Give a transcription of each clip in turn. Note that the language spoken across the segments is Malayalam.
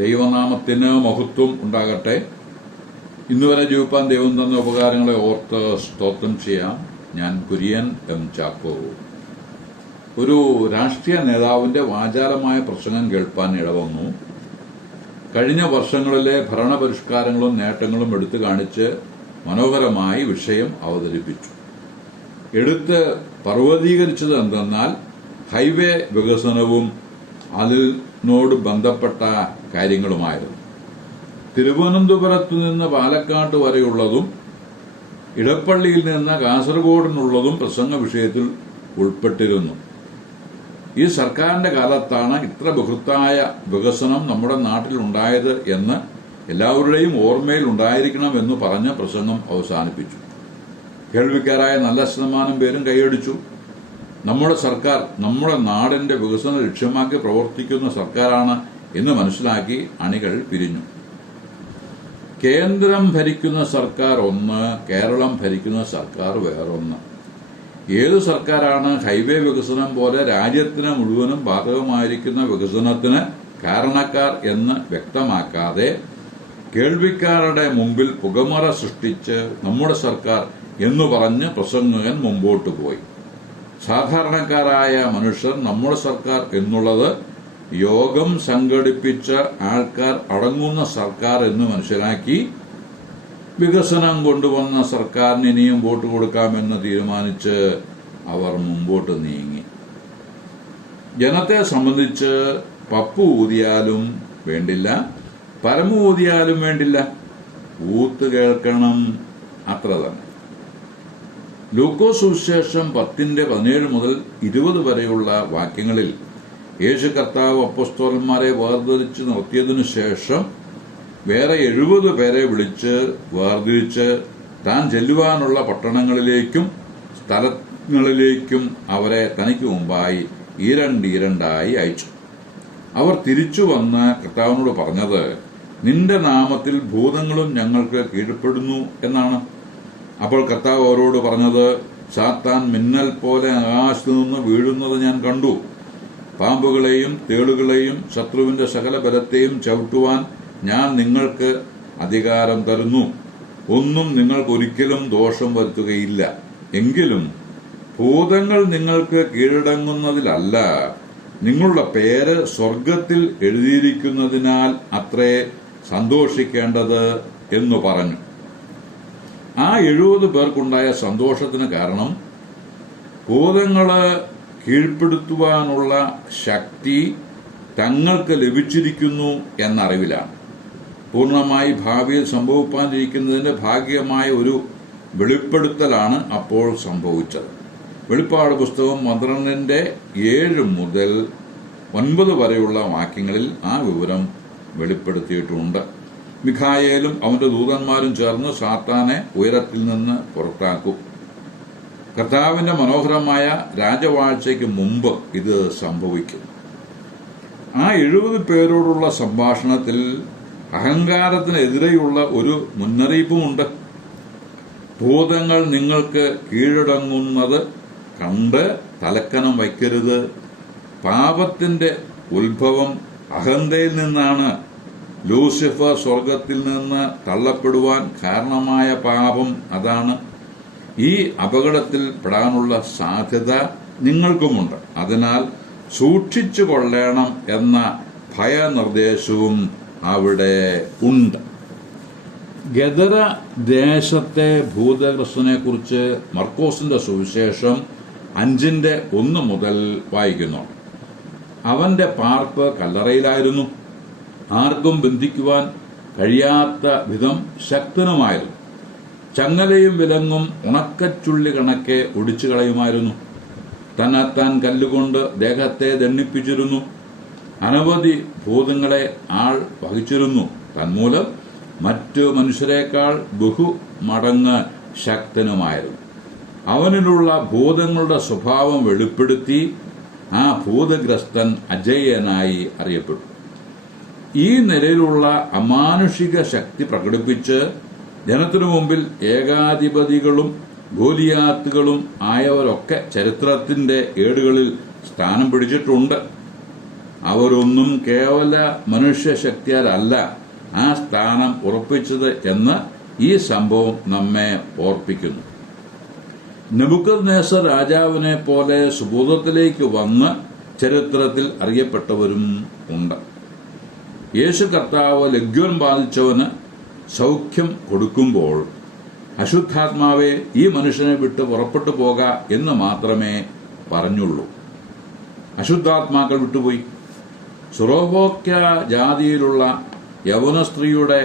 ദൈവനാമത്തിന് മഹത്വം ഉണ്ടാകട്ടെ. ഇന്നുവരെ ജീവിപ്പാൻ ദൈവം തന്ന ഉപകാരങ്ങളെ ഓർത്ത് സ്തോത്രം ചെയ്യാം. ഞാൻ കുര്യൻ എം ചാക്കോ. ഒരു രാഷ്ട്രീയ നേതാവിന്റെ വാചാലമായ പ്രസംഗം കേൾപ്പാൻ ഇടവന്നു. കഴിഞ്ഞ വർഷങ്ങളിലെ ഭരണപരിഷ്കാരങ്ങളും നേട്ടങ്ങളും എടുത്തു കാണിച്ച് മനോഹരമായി വിഷയം അവതരിപ്പിച്ചു. എടുത്ത് പർവ്വതീകരിച്ചത് എന്തെന്നാൽ ഹൈവേ വികസനവും അതിനോട് ബന്ധപ്പെട്ട കാര്യങ്ങളുമായിരുന്നു. തിരുവനന്തപുരത്തു നിന്ന് പാലക്കാട് വരെയുള്ളതും ഇടപ്പള്ളിയിൽ നിന്ന് കാസർഗോഡിനുള്ളതും പ്രസംഗ വിഷയത്തിൽ ഉൾപ്പെട്ടിരുന്നു. ഈ സർക്കാരിന്റെ കാലത്താണ് ഇത്ര ബൃഹത്തായ വികസനം നമ്മുടെ നാട്ടിലുണ്ടായത് എന്ന് എല്ലാവരുടെയും ഓർമ്മയിൽ ഉണ്ടായിരിക്കണമെന്ന് പറഞ്ഞ് പ്രസംഗം അവസാനിപ്പിച്ചു. കേൾവിക്കാരായ നല്ല ശതമാനം പേരും കൈയടിച്ചു. നമ്മുടെ സർക്കാർ നമ്മുടെ നാടിന്റെ വികസനം ലക്ഷ്യമാക്കി പ്രവർത്തിക്കുന്ന സർക്കാരാണ് എന്ന് മനസ്സിലാക്കി അണികൾ പിരിഞ്ഞു. കേന്ദ്രം ഭരിക്കുന്ന സർക്കാർ ഒന്ന്, കേരളം ഭരിക്കുന്ന സർക്കാർ വേറൊന്ന്. ഏതു സർക്കാരാണ് ഹൈവേ വികസനം പോലെ രാജ്യത്തിന് മുഴുവനും ബാധകമായിരിക്കുന്ന വികസനത്തിന് കാരണക്കാർ എന്ന് വ്യക്തമാക്കാതെ കേൾവിക്കാരുടെ മുമ്പിൽ പുകമറ സൃഷ്ടിച്ച് നമ്മുടെ സർക്കാർ എന്നു പറഞ്ഞ് പ്രസംഗകൻ മുമ്പോട്ട് പോയി. സാധാരണക്കാരായ മനുഷ്യർ നമ്മുടെ സർക്കാർ എന്നുള്ളത് യോഗം സംഘടിപ്പിച്ച ആൾക്കാർ അടങ്ങുന്ന സർക്കാർ എന്ന് മനസ്സിലാക്കി വികസനം കൊണ്ടുവന്ന സർക്കാരിന് ഇനിയും വോട്ട് കൊടുക്കാമെന്ന് തീരുമാനിച്ച് അവർ മുമ്പോട്ട് നീങ്ങി. ജനത്തെ സംബന്ധിച്ച് പപ്പു ഊതിയാലും വേണ്ടില്ല, പരമു ഊതിയാലും വേണ്ടില്ല, ഊത്ത് കേൾക്കണം, അത്ര തന്നെ. ലൂക്കോസ് സുവിശേഷം 10:17 മുതൽ 20 വരെയുള്ള വാക്യങ്ങളിൽ യേശു കർത്താവ് അപ്പോസ്തലന്മാരെ വേർതിരിച്ച് നിർത്തിയതിനു ശേഷം വേറെ 70 പേരെ വിളിച്ച് വേർതിരിച്ച് താൻ ചെല്ലുവാനുള്ള പട്ടണങ്ങളിലേക്കും സ്ഥലങ്ങളിലേക്കും അവരെ തനിക്ക് മുമ്പായി ഈരണ്ടായി അയച്ചു. അവർ തിരിച്ചു വന്ന് കർത്താവിനോട് പറഞ്ഞത്, നിന്റെ നാമത്തിൽ ഭൂതങ്ങളും ഞങ്ങൾക്ക് കീഴ്പ്പെടുന്നു എന്നാണ്. അപ്പോൾ കർത്താവ് അവരോട് പറഞ്ഞത്, സാത്താൻ മിന്നൽ പോലെ ആകാശത്തു നിന്ന് വീഴുന്നത് ഞാൻ കണ്ടു. പാമ്പുകളെയും തേളുകളെയും ശത്രുവിന്റെ സകല ബലത്തെയും ചവിട്ടുവാൻ ഞാൻ നിങ്ങൾക്ക് അധികാരം തരുന്നു. ഒന്നും നിങ്ങൾക്കൊരിക്കലും ദോഷം വരുത്തുകയില്ല. എങ്കിലും ഭൂതങ്ങൾ നിങ്ങൾക്ക് കീഴടങ്ങുന്നതിലല്ല, നിങ്ങളുടെ പേര് സ്വർഗത്തിൽ എഴുതിയിരിക്കുന്നതിനാൽ അത്രേ സന്തോഷിക്കേണ്ടത് എന്നു പറഞ്ഞു. ആ 70 പേർക്കുണ്ടായ സന്തോഷത്തിന് കാരണം ഭൂതങ്ങള് കീഴ്പ്പെടുത്തുവാനുള്ള ശക്തി തങ്ങൾക്ക് ലഭിച്ചിരിക്കുന്നു എന്നറിവിലാണ്. പൂർണ്ണമായി ഭാവിയിൽ സംഭവിക്കാനിരിക്കുന്നതിന്റെ ഭാഗികമായ ഒരു വെളിപ്പെടുത്തലാണ് അപ്പോൾ സംഭവിച്ചത്. വെളിപ്പാട് പുസ്തകം 12:7 മുതൽ 9 വരെയുള്ള വാക്യങ്ങളിൽ ആ വിവരം വെളിപ്പെടുത്തിയിട്ടുണ്ട്. മിഖായേലും അവന്റെ ദൂതന്മാരും ചേർന്ന് സാത്താനെ ഉയരത്തിൽ നിന്ന് പുറത്താക്കും. കർത്താവിന്റെ മനോഹരമായ രാജവാഴ്ചയ്ക്ക് മുമ്പ് ഇത് സംഭവിക്കും. ആ 70 പേരോടുള്ള സംഭാഷണത്തിൽ അഹങ്കാരത്തിനെതിരെയുള്ള ഒരു മുന്നറിയിപ്പുമുണ്ട്. ഭൂതങ്ങൾ നിങ്ങൾക്ക് കീഴടങ്ങുന്നത് കണ്ട് തലക്കനം വയ്ക്കരുത്. പാപത്തിന്റെ ഉത്ഭവം അഹന്തയിൽ നിന്നാണ്. ലൂസിഫർ സ്വർഗത്തിൽ നിന്ന് തള്ളപ്പെടുവാൻ കാരണമായ പാപം അതാണ്. ഈ അപകടത്തിൽ പെടാനുള്ള സാധ്യത നിങ്ങൾക്കുമുണ്ട്. അതിനാൽ സൂക്ഷിച്ചു കൊള്ളണം എന്ന ഭയനിർദ്ദേശവും അവിടെ ഉണ്ട്. ഗദര ദേശത്തെ ഭൂതഗ്രസ്തനെ കുറിച്ച് മർക്കോസിന്റെ സുവിശേഷം 5:1 മുതൽ വായിക്കുന്നു. അവന്റെ പാർപ്പ് കല്ലറയിലായിരുന്നു. ആർക്കും ബന്ധിക്കുവാൻ കഴിയാത്ത വിധം ശക്തനുമായിരുന്നു. ചങ്ങലയും വിലങ്ങും ഉണക്കച്ചുള്ളി കണക്കെ ഒടിച്ചു കളയുമായിരുന്നു. തന്നെത്താൻ കല്ലുകൊണ്ട് ദേഹത്തെ ദണ്ഡിപ്പിച്ചിരുന്നു. അനവധി ഭൂതങ്ങളെ ആൾ വഹിച്ചിരുന്നു. തന്മൂലം മറ്റു മനുഷ്യരെക്കാൾ ബഹുമടങ്ങ് ശക്തനുമായിരുന്നു. അവനിലുള്ള ഭൂതങ്ങളുടെ സ്വഭാവം വെളിപ്പെടുത്തി ആ ഭൂതഗ്രസ്തൻ അജയ്യനായി അറിയപ്പെട്ടു. ഈ നിലയിലുള്ള അമാനുഷിക ശക്തി പ്രകടിപ്പിച്ച് ജനത്തിനു മുമ്പിൽ ഏകാധിപതികളും ഗോലിയാത്തുകളും ആയവരൊക്കെ ചരിത്രത്തിന്റെ ഏടുകളിൽ സ്ഥാനം പിടിച്ചിട്ടുണ്ട്. അവരൊന്നും കേവല മനുഷ്യശക്തിയാലല്ല ആ സ്ഥാനം ഉറപ്പിച്ചത് എന്ന് ഈ സംഭവം നമ്മെ ഓർപ്പിക്കുന്നു. നെബൂഖദ്നേസർ രാജാവിനെ പോലെ സുബോധത്തിലേക്ക് വന്ന് ചരിത്രത്തിൽ അറിയപ്പെട്ടവരും ഉണ്ട്. യേശു കർത്താവ് ലഗ്യോൻ ബാധിച്ചവന് സൗഖ്യം കൊടുക്കുമ്പോൾ അശുദ്ധാത്മാവെ ഈ മനുഷ്യനെ വിട്ട് പുറപ്പെട്ടു പോക എന്ന് മാത്രമേ പറഞ്ഞുള്ളൂ. അശുദ്ധാത്മാക്കൾ വിട്ടുപോയി. സുറോഫോക്യ ജാതിയിലുള്ള യൗവന സ്ത്രീയുടെ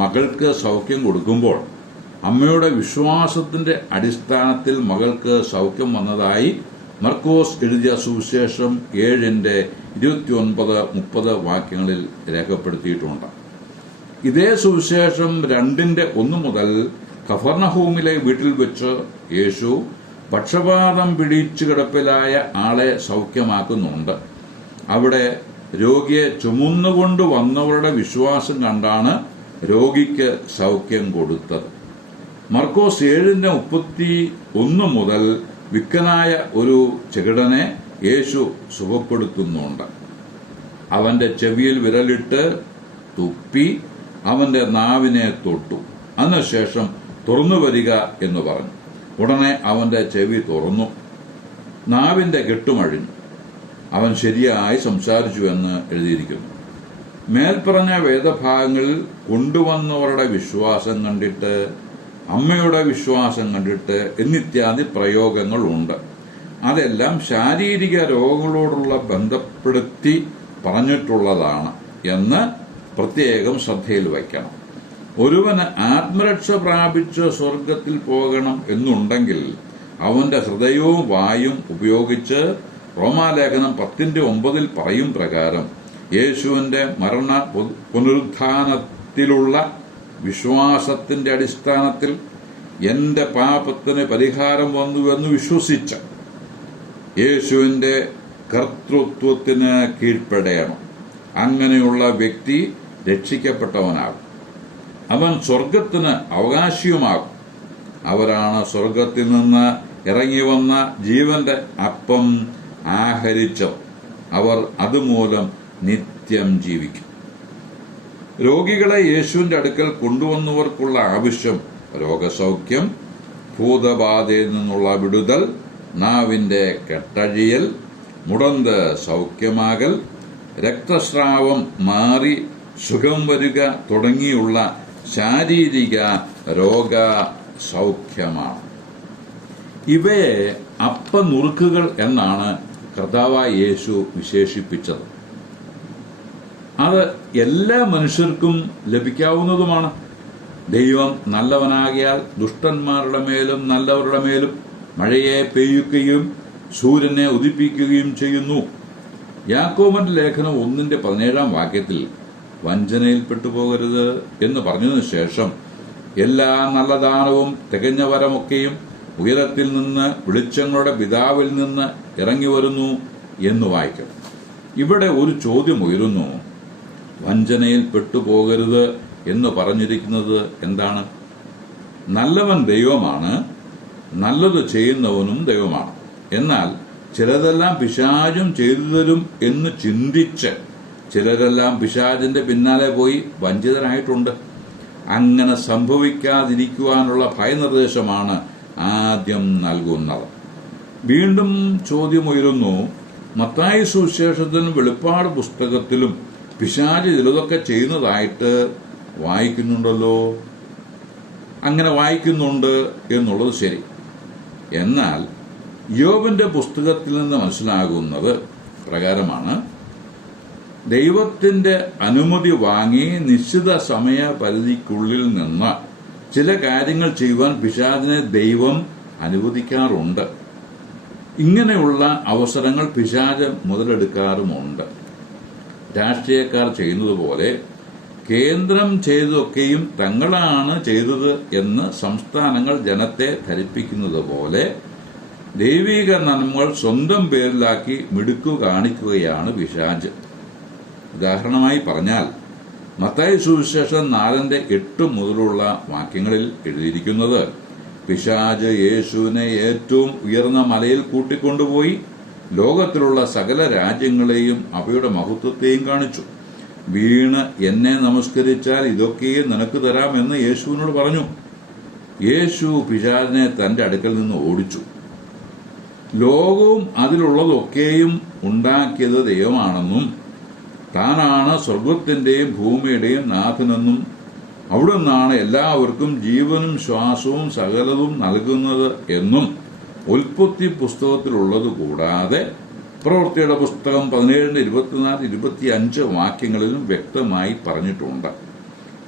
മകൾക്ക് സൗഖ്യം കൊടുക്കുമ്പോൾ അമ്മയുടെ വിശ്വാസത്തിന്റെ അടിസ്ഥാനത്തിൽ മകൾക്ക് സൗഖ്യം വന്നതായി മർക്കോസ് എഴുതിയ സുവിശേഷം 7:29-30 വാക്യങ്ങളിൽ രേഖപ്പെടുത്തിയിട്ടുണ്ട്. ഇതേ സുവിശേഷം 2:1 മുതൽ കഫർനഹൂമിലെ വീട്ടിൽ വെച്ച് യേശു പക്ഷപാതം പിടിച്ചു കിടപ്പിലായ ആളെ സൗഖ്യമാക്കുന്നുണ്ട്. അവിടെ രോഗിയെ ചുമന്നുകൊണ്ട് വന്നവരുടെ വിശ്വാസം കണ്ടാണ് രോഗിക്ക് സൗഖ്യം കൊടുത്തത്. മർക്കോസ് 7:31 മുതൽ വിക്കനായ ഒരു ചെകിടനെ യേശു സുഖപ്പെടുത്തുന്നുണ്ട്. അവന്റെ ചെവിയിൽ വിരലിട്ട് തുപ്പി അവന്റെ നാവിനെ തൊട്ടു. അതിനുശേഷം തുറന്നു വരിക എന്ന് പറഞ്ഞു. ഉടനെ അവന്റെ ചെവി തുറന്നു, നാവിന്റെ കെട്ടുമഴിഞ്ഞു, അവൻ ശരിയായി സംസാരിച്ചു എന്ന് എഴുതിയിരിക്കുന്നു. മേൽപ്പറഞ്ഞ വേദഭാഗങ്ങളിൽ കൊണ്ടുവന്നവരുടെ വിശ്വാസം കണ്ടിട്ട്, അമ്മയുടെ വിശ്വാസം കണ്ടിട്ട് എന്നിത്യാദി പ്രയോഗങ്ങളുണ്ട്. അതെല്ലാം ശാരീരിക രോഗങ്ങളോടുള്ള ബന്ധപ്പെടുത്തി പറഞ്ഞിട്ടുള്ളതാണ് എന്ന് പ്രത്യേകം ശ്രദ്ധയിൽ വയ്ക്കണം. ഒരുവന് ആത്മരക്ഷ പ്രാപിച്ച് സ്വർഗത്തിൽ പോകണം എന്നുണ്ടെങ്കിൽ അവന്റെ ഹൃദയവും വായും ഉപയോഗിച്ച് റോമാലേഖനം 10:9 പറയും പ്രകാരം യേശുവിന്റെ മരണ പുനരുത്ഥാനത്തിലുള്ള വിശ്വാസത്തിന്റെ അടിസ്ഥാനത്തിൽ എന്റെ പാപത്തിന് പരിഹാരം വന്നുവെന്ന് വിശ്വസിച്ച യേശുവിന്റെ കർത്തൃത്വത്തിന് കീഴ്പ്പെടണം. അങ്ങനെയുള്ള വ്യക്തി രക്ഷിക്കപ്പെട്ടവനാകും. അവൻ സ്വർഗത്തിന് അവകാശിയുമാകും. അവരാണ് സ്വർഗത്തിൽ നിന്ന് ഇറങ്ങി വന്ന ജീവന്റെ അപ്പം ആഹരിച്ചവർ. അവർ അതുമൂലം നിത്യം ജീവിക്കും. രോഗികളെ യേശുവിന്റെ അടുക്കൽ കൊണ്ടുവന്നവർക്കുള്ള ആവശ്യം രോഗസൗഖ്യം, ഭൂതബാധയിൽ നിന്നുള്ള വിടുതൽ, നാവിന്റെ കെട്ടഴിയൽ, മുടന്ത് സൗഖ്യമാകൽ, രക്തസ്രാവം മാറി സുഖം വരിക തുടങ്ങിയുള്ള ശാരീരിക രോഗ സൗഖ്യമാണ്. ഇവയെ അപ്പനുറുക്കുകൾ എന്നാണ് കർത്താവായ യേശു വിശേഷിപ്പിച്ചത്. അത് എല്ലാ മനുഷ്യർക്കും ലഭിക്കാവുന്നതുമാണ്. ദൈവം നല്ലവനാകിയാൽ ദുഷ്ടന്മാരുടെ മേലും നല്ലവരുടെ മേലും മഴയെ പെയ്യുകയും സൂര്യനെ ഉദിപ്പിക്കുകയും ചെയ്യുന്നു. യാക്കോബിന്റെ ലേഖനം 1:17 വാക്യത്തിൽ വഞ്ചനയിൽപ്പെട്ടു പോകരുത് എന്ന് പറഞ്ഞതിനു ശേഷം എല്ലാ നല്ല ദാനവും തികഞ്ഞ വരമൊക്കെയും ഉയരത്തിൽ നിന്ന് വെളിച്ചങ്ങളുടെ പിതാവിൽ നിന്ന് ഇറങ്ങി വരുന്നു എന്ന് വായിക്കണം. ഇവിടെ ഒരു ചോദ്യം ഉയരുന്നു. വഞ്ചനയിൽ പെട്ടുപോകരുത് എന്ന് പറഞ്ഞിരിക്കുന്നത് എന്താണ്? നല്ലവൻ ദൈവമാണ്, നല്ലത് ചെയ്യുന്നവനും ദൈവമാണ്. എന്നാൽ ചിലതെല്ലാം പിശാചും ചെയ്തു തരും എന്ന് ചിന്തിച്ച് ചിലരെല്ലാം പിശാചിന്റെ പിന്നാലെ പോയി വഞ്ചിതരായിട്ടുണ്ട്. അങ്ങനെ സംഭവിക്കാതിരിക്കുവാനുള്ള ഭയനിർദ്ദേശമാണ് ആദ്യം നൽകുന്നത്. വീണ്ടും ചോദ്യമുയരുന്നു. മത്തായി സുവിശേഷത്തിലും വെളിപ്പാട് പുസ്തകത്തിലും പിശാച് ചിലതൊക്കെ ചെയ്യുന്നതായിട്ട് വായിക്കുന്നുണ്ടല്ലോ. അങ്ങനെ വായിക്കുന്നുണ്ട് എന്നുള്ളത് ശരി. എന്നാൽ യോബിന്റെ പുസ്തകത്തിൽ നിന്ന് മനസ്സിലാകുന്നത് പ്രകാരമാണ്, ദൈവത്തിന്റെ അനുമതി വാങ്ങി നിശ്ചിത സമയപരിധിക്കുള്ളിൽ നിന്ന് ചില കാര്യങ്ങൾ ചെയ്യുവാൻ പിശാചിനെ ദൈവം അനുവദിക്കാറുണ്ട്. ഇങ്ങനെയുള്ള അവസരങ്ങൾ പിശാച് മുതലെടുക്കാറുമുണ്ട്. രാഷ്ട്രീയക്കാർ ചെയ്യുന്നത് പോലെ കേന്ദ്രം ചെയ്തതൊക്കെയും തങ്ങളാണ് ചെയ്തത് എന്ന് സംസ്ഥാനങ്ങൾ ജനത്തെ ധരിപ്പിക്കുന്നത് പോലെ ദൈവിക നന്മകൾ സ്വന്തം പേരിലാക്കി മിടുക്കു കാണിക്കുകയാണ് പിശാച്. ഉദാഹരണമായി പറഞ്ഞാൽ മത്തായി സുവിശേഷം 4:8 മുതലുള്ള വാക്യങ്ങളിൽ എഴുതിയിരിക്കുന്നത്, പിശാച് യേശുവിനെ ഏറ്റവും ഉയർന്ന മലയിൽ കൂട്ടിക്കൊണ്ടുപോയി ലോകത്തിലുള്ള സകല രാജ്യങ്ങളെയും അവയുടെ മഹത്വത്തെയും കാണിച്ചു. വീണ് എന്നെ നമസ്കരിച്ചാൽ ഇതൊക്കെയും നിനക്ക് തരാമെന്ന് യേശുവിനോട് പറഞ്ഞു. യേശു പിശാചിനെ തന്റെ അടുക്കൽ നിന്ന് ഓടിച്ചു. ലോകവും അതിലുള്ളതൊക്കെയും ഉണ്ടാക്കിയത് ദൈവമാണെന്നും താനാണ് സ്വർഗത്തിന്റെയും ഭൂമിയുടെയും നാഥനെന്നും അവിടെ നിന്നാണ് എല്ലാവർക്കും ജീവനും ശ്വാസവും സകലതും നൽകുന്നത് എന്നും ഉൽപ്പത്തി പുസ്തകത്തിലുള്ളത് കൂടാതെ പ്രവൃത്തിയുടെ പുസ്തകം 17-24-25 വാക്യങ്ങളിലും വ്യക്തമായി പറഞ്ഞിട്ടുണ്ട്.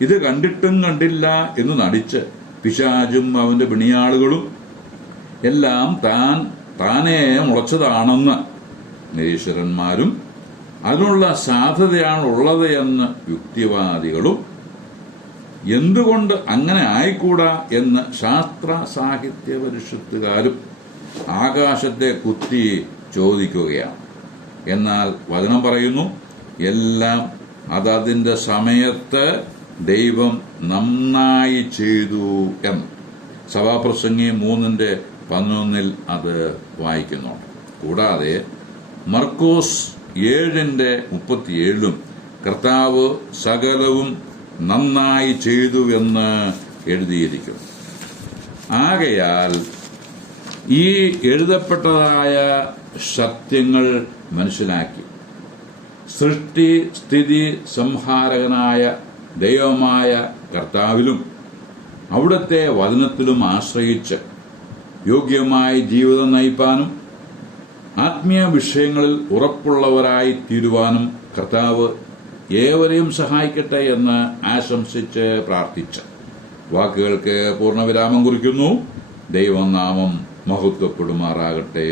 ഇത് കണ്ടിട്ടും കണ്ടില്ല എന്ന് നടിച്ച് പിശാചും അവന്റെ പിണിയാളുകളും എല്ലാം താനേ മുളച്ചതാണെന്ന് നിരീശ്വരന്മാരും അതിനുള്ള സാധ്യതയാണുള്ളത് എന്ന് യുക്തിവാദികളും എന്തുകൊണ്ട് അങ്ങനെ ആയിക്കൂടാ എന്ന് ശാസ്ത്ര സാഹിത്യ പരിഷത്തുകാരും ആകാശത്തെ കുത്തി ചോദിക്കുകയാണ്. എന്നാൽ വചനം പറയുന്നു, എല്ലാം അതതിന്റെ സമയത്ത് ദൈവം നന്നായി ചെയ്തു എന്ന്. സഭാപ്രസംഗി 3:11 അത് വായിക്കുന്നുണ്ട്. കൂടാതെ മർക്കോസ് 7:37 കർത്താവ് സകലവും നന്നായി ചെയ്തുവെന്ന് എഴുതിയിരിക്കുന്നു. ആകയാൽ ഈ എഴുതപ്പെട്ടതായ സത്യങ്ങൾ മനസ്സിലാക്കി സൃഷ്ടി സ്ഥിതി സംഹാരകനായ ദൈവമായ കർത്താവിലും അവിടുത്തെ വചനത്തിലും ആശ്രയിച്ച് യോഗ്യമായി ജീവിതം നയിപ്പാനും ആത്മീയ വിഷയങ്ങളിൽ ഉറപ്പുള്ളവരായി തീരുവാനും കർത്താവ് ഏവരെയും സഹായിക്കട്ടെ എന്ന് ആശംസിച്ച് പ്രാർത്ഥിച്ച് വാക്കുകൾക്ക് പൂർണ്ണവിരാമം കുറിക്കുന്നു. ദൈവനാമം മഹത്വപ്പെടുമാറാകട്ടെ.